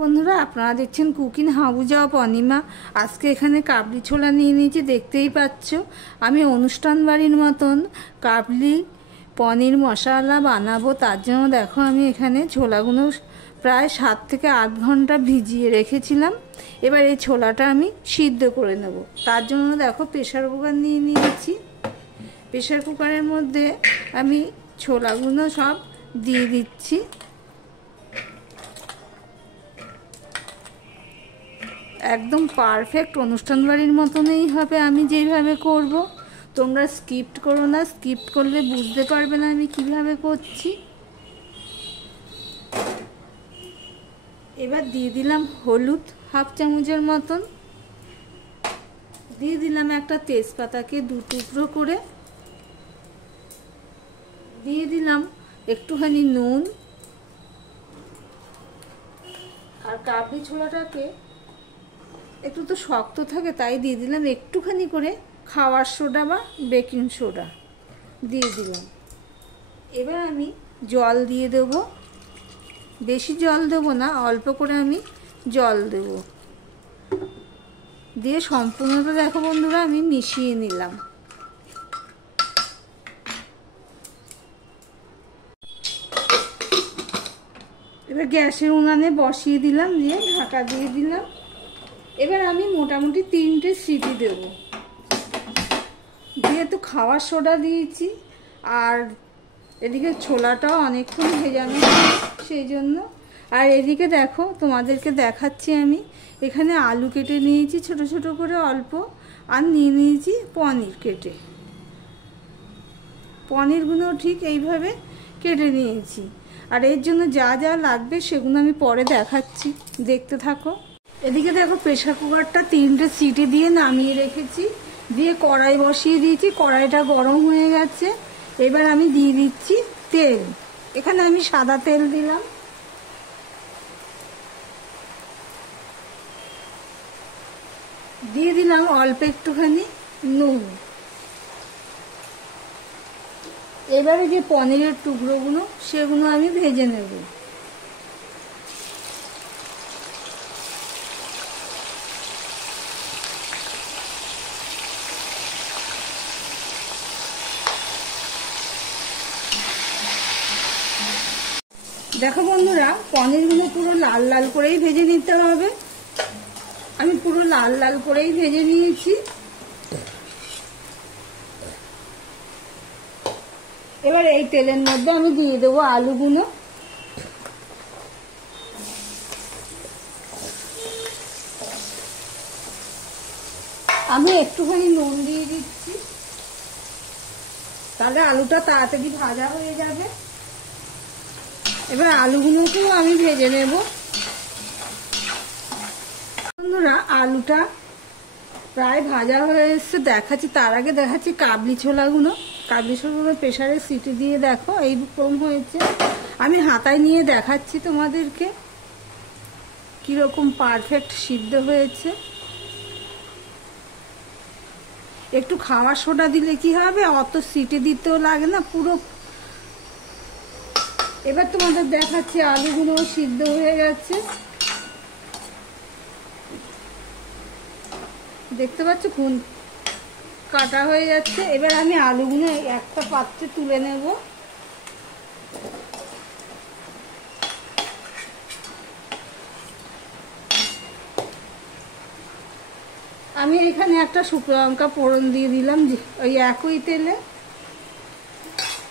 বন্ধুরা, আপনারা দেখছেন কুকিং হাবুজা অফ অনিমা। আজকে এখানে কাবলি ছোলা নিয়ে নিয়েছি, দেখতেই পাচ্ছ। আমি অনুষ্ঠান বাড়ির মতন কাবলি পনির মশলা বানাবো। তার জন্য দেখো আমি এখানে ছোলাগুলো প্রায় 7 থেকে 8 ঘন্টা ভিজিয়ে রেখেছিলাম। এবার এই ছোলাটা আমি সিদ্ধ করে নেব। তার জন্য দেখো প্রেসার কুকার নিয়ে নিয়েছি। প্রেসার কুকারের মধ্যে আমি ছোলাগুলো সব দিয়ে দিচ্ছি। একদম পারফেক্ট অনুষ্ঠান বাড়ির মতনই হবে আমি যেইভাবে করব। তোমরা স্কিপ করো না, স্কিপ করলে বুঝতে পারবে না আমি কিভাবে করছি। এবার দিয়ে দিলাম হলুদ হাফ চামচের মতন, দিয়ে দিলাম একটা তেজপাতাকে 2 টুকরো করে, দিয়ে দিলাম একটুখানি নুন, আর কাবলি ছোলাটাকে একটু তো শক্ত থাকে তাই দিয়ে দিলাম একটুখানি করে খাওয়ার সোডা বা বেকিং সোডা দিয়ে দিলাম। এবার আমি জল দিয়ে দেব, বেশি জল দেব না, অল্প করে আমি জল দেব। দিয়ে সম্পূর্ণটা দেখো বন্ধুরা আমি মিশিয়ে নিলাম। এবার গ্যাসের উনানে বসিয়ে দিলাম, দিয়ে ঢাকা দিয়ে দিলাম। এবার আমি মোটামুটি 3টে সিটি দেব। যেহেতু খাওয়ার সোডা দিয়েছি আর এদিকে ছোলাটাও অনেকক্ষণ ভেজানো সেই জন্য। আর এদিকে দেখো তোমাদেরকে দেখাচ্ছি আমি এখানে আলু কেটে নিয়েছি ছোট ছোট করে অল্প, আর নিয়ে নিয়েছি পনির কেটে। পনিরগুলো ঠিক এইভাবে কেটে নিয়েছি। আর এর জন্য যা যা লাগবে সেগুলো আমি পরে দেখাচ্ছি, দেখতে থাকো। এদিকে দেখো প্রেসার কুকারটা 3টে সিটি দিয়ে নামিয়ে রেখেছি, দিয়ে কড়াই বসিয়ে দিয়েছি। কড়াইটা গরম হয়ে গেছে। এবার আমি দিয়ে দিচ্ছি তেল। এখানে আমি সাদা তেল দিলাম, দিয়ে দিলাম অল্প একটুখানি নুন। এবারে যে পনিরের টুকরোগুলো সেগুলো আমি ভেজে নেব। দেখো বন্ধুরা, পনিরগুলো পুরো লাল লাল করেই ভেজে নিতে হবে। আমি পুরো লাল লাল করেই ভেজে নিয়েছি। এবার এই তেলের মধ্যে আমি দিয়ে দেবো আলুগুলো। আমি একটুখানি নুন দিয়ে দিচ্ছি, তাহলে আলুটা তাড়াতাড়ি ভাজা হয়ে যাবে। এবার আলুগুলোকেও আমি ভেজে নেব। বন্ধুরা, আলুটা প্রায় ভাজা হয়ে এসছে, দেখাচ্ছি। তার আগে দেখাচ্ছি কাবলি ছোলাগুলো। কাবলি ছোলাগুলো প্রেসারে সিটি দিয়ে দেখো এইরকম হয়েছে। আমি হাতায় নিয়ে দেখাচ্ছি তোমাদেরকে কিরকম পারফেক্ট সিদ্ধ হয়েছে। একটু খাওয়ার সোডা দিলে কি হবে, অত সিটি দিতেও লাগে না পুরো। এবার তোমাদের দেখাচ্ছি আলুগুলো সিদ্ধ হয়ে গেছে, দেখতে পাচ্ছ কোন কাটা হয়ে যাচ্ছে। এবার আমি আলুগুলো একটা পাত্রে তুলে নেব। আমি এখানে একটা শুকনো লঙ্কা ফোড়ন দিয়ে দিলাম, ওই একই তেলে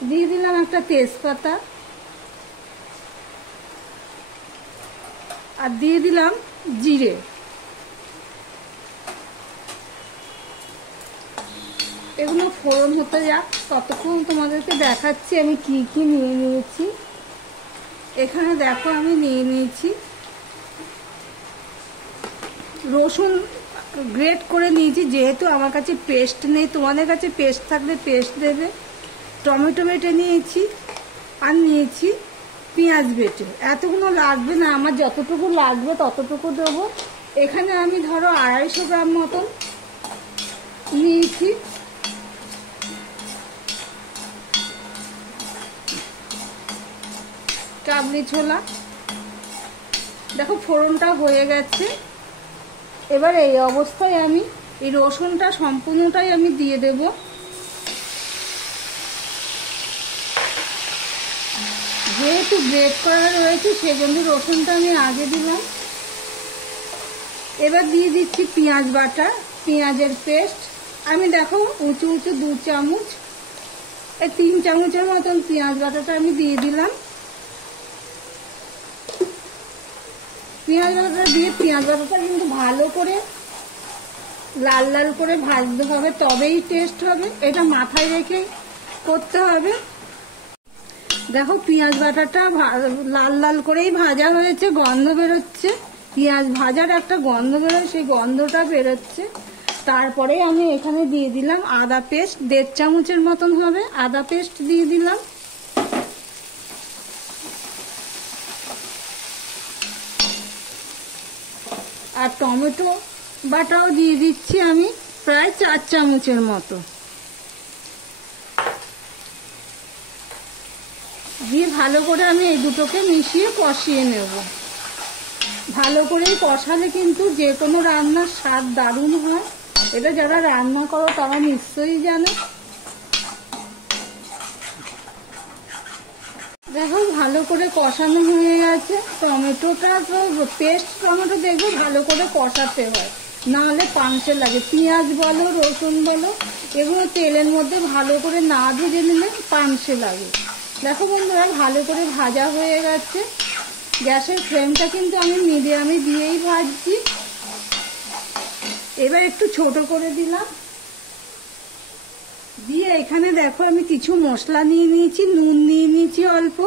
দিয়ে দিলাম একটা তেজপাতা, আর দিয়ে দিলাম জিরে। এগুলো ফোড়ন হতে যাক, ততক্ষণ তোমাদেরকে দেখাচ্ছি আমি কি কি নিয়ে নিয়েছি। এখানে দেখো আমি নিয়ে নিয়েছি রসুন গ্রেট করে নিয়েছি, যেহেতু আমার কাছে পেস্ট নেই। তোমাদের কাছে পেস্ট থাকলে পেস্ট দেবে। টমেটো বেটে নিয়েছি, আর নিয়েছি পেঁয়াজ বেটে। এতগুলো লাগবে না, আমার যতটুকু লাগবে ততটুকু দেবো। এখানে আমি ধরো 250 গ্রাম মতন নিয়েছি। কাবলি ছোলা দেখো ফোড়নটা হয়ে গেছে। এবার এই অবস্থায় আমি এই রসুনটা সম্পূর্ণটাই আমি দিয়ে দেব। যেহেতু গ্রেট করা রয়েছে সেজন্য রসুনটা আমি আগে দিলাম। এবার দিয়ে দিচ্ছি পেঁয়াজ বাটা, পেঁয়াজের পেস্ট। আমি দেখো উঁচু উঁচু 2 চামচ, এই 3 চামচের মতন পেঁয়াজ বাটাটা আমি দিয়ে দিলাম। পেঁয়াজ বাটাটা দিয়ে পেঁয়াজ বাটাটা কিন্তু ভালো করে লাল লাল করে ভাজতে হবে, তবেই টেস্ট হবে। এটা মাথায় রেখে করতে হবে। দেখো পেঁয়াজ বাটাটা লাল লাল করেই ভাজা হয়েছে, গন্ধ বেরোচ্ছে। পেঁয়াজ ভাজার একটা গন্ধ বেরোয়, সেই গন্ধটা বেরোচ্ছে। তারপরে আমি এখানে দিয়ে দিলাম আদা পেস্ট, 1.5 চামচের মতন হবে আদা পেস্ট দিয়ে দিলাম। আর টমেটো বাটাও দিয়ে দিচ্ছি আমি প্রায় 4 চামচের মতো। দিয়ে ভালো করে আমি এই দুটোকে মিশিয়ে কষিয়ে নেব। ভালো করেই কষালে কিন্তু যে কোনো রান্নার স্বাদ দারুণ হয়। এটা যারা রান্না করো তারা নিশ্চয়ই জানে। দেখো ভালো করে কষানো হয়ে গেছে। টমেটোটা তো পেস্ট টমেটো দেখবে ভালো করে কষাতে হয়, নাহলে পাংচে লাগে। পেঁয়াজ বলো রসুন বলো এগুলো তেলের মধ্যে ভালো করে না ভেজে নিলে পাংচে লাগে। দেখো বন্ধুরা ভালো করে ভাজা হয়ে গেছে। গ্যাসের ফ্লেমটা কিন্তু আমি মিডিয়ামে দিয়েই ভাজছি। এবার একটু ছোট করে দিলাম, দিয়ে এখানে দেখো আমি কিছু মশলা নিয়ে নিয়েছি। নুন নিয়ে নিয়েছি অল্প,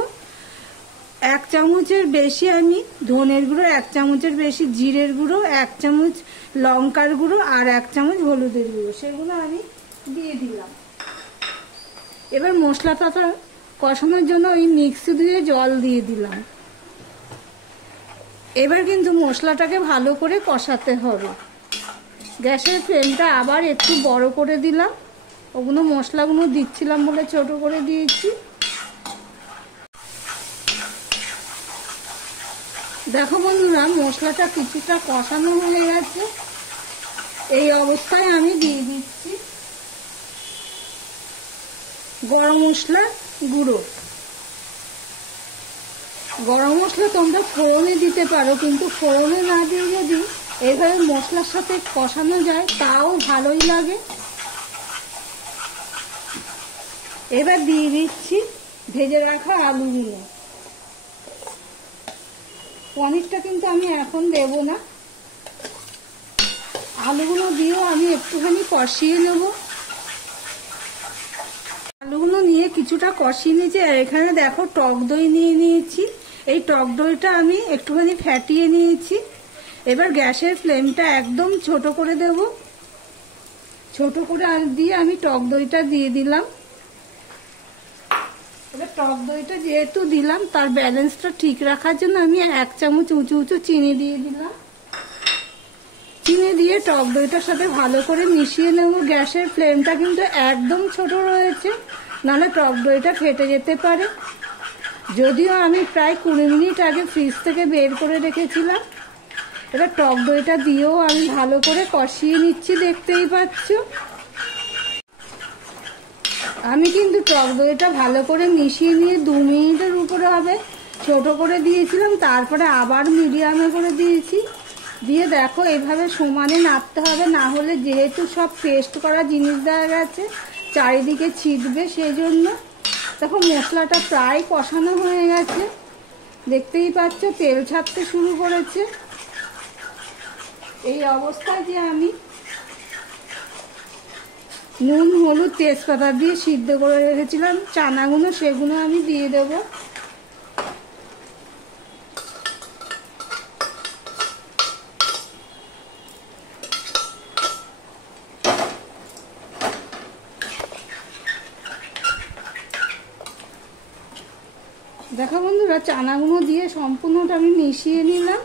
1 চামচের বেশি আমি ধনের গুঁড়ো, 1 চামচের বেশি জিরের গুঁড়ো, 1 চামচ লঙ্কার গুঁড়ো আর 1 চামচ হলুদের গুঁড়ো, সেগুলো আমি দিয়ে দিলাম। এবার মশলাটা কষানোর জন্য ওই মিক্সি দিয়ে জল দিয়ে দিলাম। এবার কিন্তু মশলাটাকে ভালো করে কষাতে হবে। গ্যাসের ফ্লেমটা আবার একটু বড় করে দিলাম, ওগুলো মশলাগুলো দিচ্ছিলাম বলে ছোট করে দিয়েছি। দেখো বন্ধুরা মশলাটা কিছুটা কষানো হয়ে গেছে। এই অবস্থায় আমি দিয়ে দিচ্ছি গরম মশলা গুঁড়ো। গরম মশলা তোমরা ফোড়নে দিতে পারো, কিন্তু ফোড়নে না দিয়ে যদি এইভাবে মশলার সাথে কষানো যায় তাও ভালোই লাগে। এবার দিয়ে দিচ্ছি ভেজে রাখা আলুগুলো। পনিরটা কিন্তু আমি এখন দেব না, আলুগুলো দিয়েও আমি একটুখানি কষিয়ে নেব। আলুগুলো নিয়ে কিছুটা কষিয়ে নিয়েছি। আর এখানে দেখো টক দই নিয়ে নিয়েছি। এই টক দইটা আমি একটুখানি ফ্যাটিয়ে নিয়েছি। এবার গ্যাসের ফ্লেমটা একদম ছোট করে দেব। ছোট করে দিয়ে আমি টক দইটা দিয়ে দিলাম। এবার টক দইটা যেহেতু দিলাম তার ব্যালেন্সটা ঠিক রাখার জন্য আমি 1 চামচ উঁচু উঁচু চিনি দিয়ে দিলাম। চিনি দিয়ে টক দইটার সাথে ভালো করে মিশিয়ে নেব। গ্যাসের ফ্লেমটা কিন্তু একদম ছোট রয়েছে, নাহলে টক দইটা ফেটে যেতে পারে। যদিও আমি প্রায় 20 মিনিট আগে ফ্রিজ থেকে বের করে রেখেছিলাম। এবার টক দইটা দিয়েও আমি ভালো করে কষিয়ে নিচ্ছি, দেখতেই পাচ্ছ। আমি কিন্তু টক দইটা ভালো করে মিশিয়ে নিয়ে 2 মিনিটের উপরে হবে ছোট করে দিয়েছিলাম, তারপরে আবার মিডিয়ামে করে দিয়েছি। দিয়ে দেখো এইভাবে সমানে নাড়তে হবে, না হলে যেহেতু সব পেস্ট করা জিনিস দেওয়া গেছে চারিদিকে ছিটবে, সেই জন্য। দেখো মশলাটা প্রায় কষানো হয়ে গেছে, দেখতেই পাচ্ছ তেল ছাড়তে শুরু করেছে। এই অবস্থায় যে আমি নুন হলুদ তেজপাতা দিয়ে সিদ্ধ করে রেখেছিলাম চানাগুলো, সেগুলো আমি দিয়ে দেব। দেখো বন্ধুরা চানাগুলো দিয়ে সম্পূর্ণটা আমি মিশিয়ে নিলাম।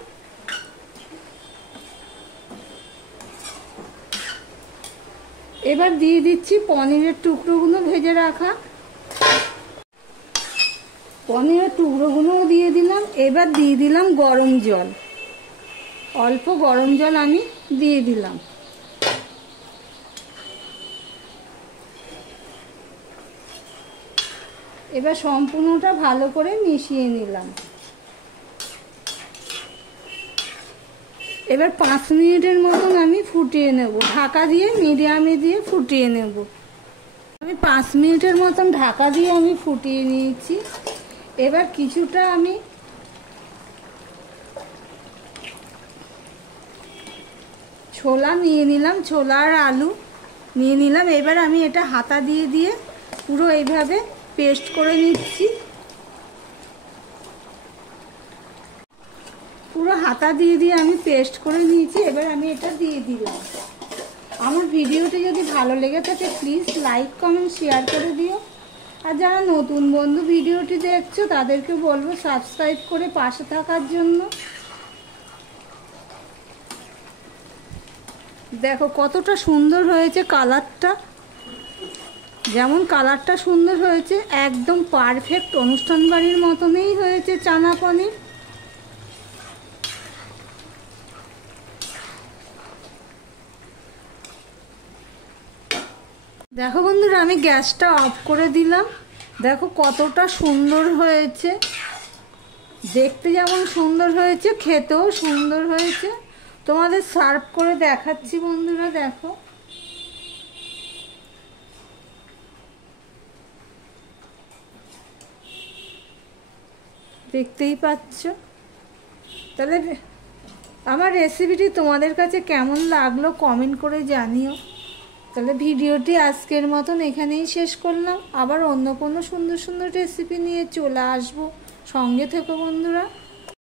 এবার দিয়ে দিচ্ছি পনিরের টুকরোগুলো ভেজে রাখা। পনিরের টুকরোগুলোও দিয়ে দিলাম। এবার দিয়ে দিলাম গরম জল। অল্প গরম জল আমি দিয়ে দিলাম। এবার সম্পূর্ণটা ভালো করে মিশিয়ে নিলাম। এবার 5 মিনিটের মতন আমি ফুটিয়ে নেব, ঢাকা দিয়ে মিডিয়ামে দিয়ে ফুটিয়ে নেব। আমি 5 মিনিটের মতন ঢাকা দিয়ে আমি ফুটিয়ে নিয়েছি। এবার কিছুটা আমি ছোলা নিয়ে নিলাম, ছোলা আর আলু নিয়ে নিলাম। এবার আমি এটা হাতা দিয়ে দিয়ে পুরো এইভাবে পেস্ট করে নিচ্ছি। পুরো হাতা দিয়ে দিয়ে আমি পেস্ট করে নিয়েছি। এবার আমি এটা দিয়ে দিলাম। আমার ভিডিওটি যদি ভালো লেগে থাকে প্লিজ লাইক কমেন্ট শেয়ার করে দিও। আর যারা নতুন বন্ধু ভিডিওটি দেখছো তাদেরকে বলবো সাবস্ক্রাইব করে পাশে থাকার জন্য। দেখো কতটা সুন্দর হয়েছে কালারটা, যেমন কালারটা সুন্দর হয়েছে একদম পারফেক্ট অনুষ্ঠান বাড়ির মতনই হয়েছে চানা পনির। দেখো বন্ধুরা আমি গ্যাসটা অফ করে দিলাম। দেখো কতটা সুন্দর হয়েছে, দেখতে যেমন সুন্দর হয়েছে খেতেও সুন্দর হয়েছে। তোমাদের সার্ভ করে দেখাচ্ছি বন্ধুরা। দেখো দেখতেই পাচ্ছ। তাহলে আমার রেসিপিটি তোমাদের কাছে কেমন লাগলো কমেন্ট করে জানিও। তাহলে ভিডিওটি আজকের মতন এখানেই শেষ করলাম। আবার অন্য কোনো সুন্দর সুন্দর রেসিপি নিয়ে চলে আসবো, সঙ্গে থেকো বন্ধুরা।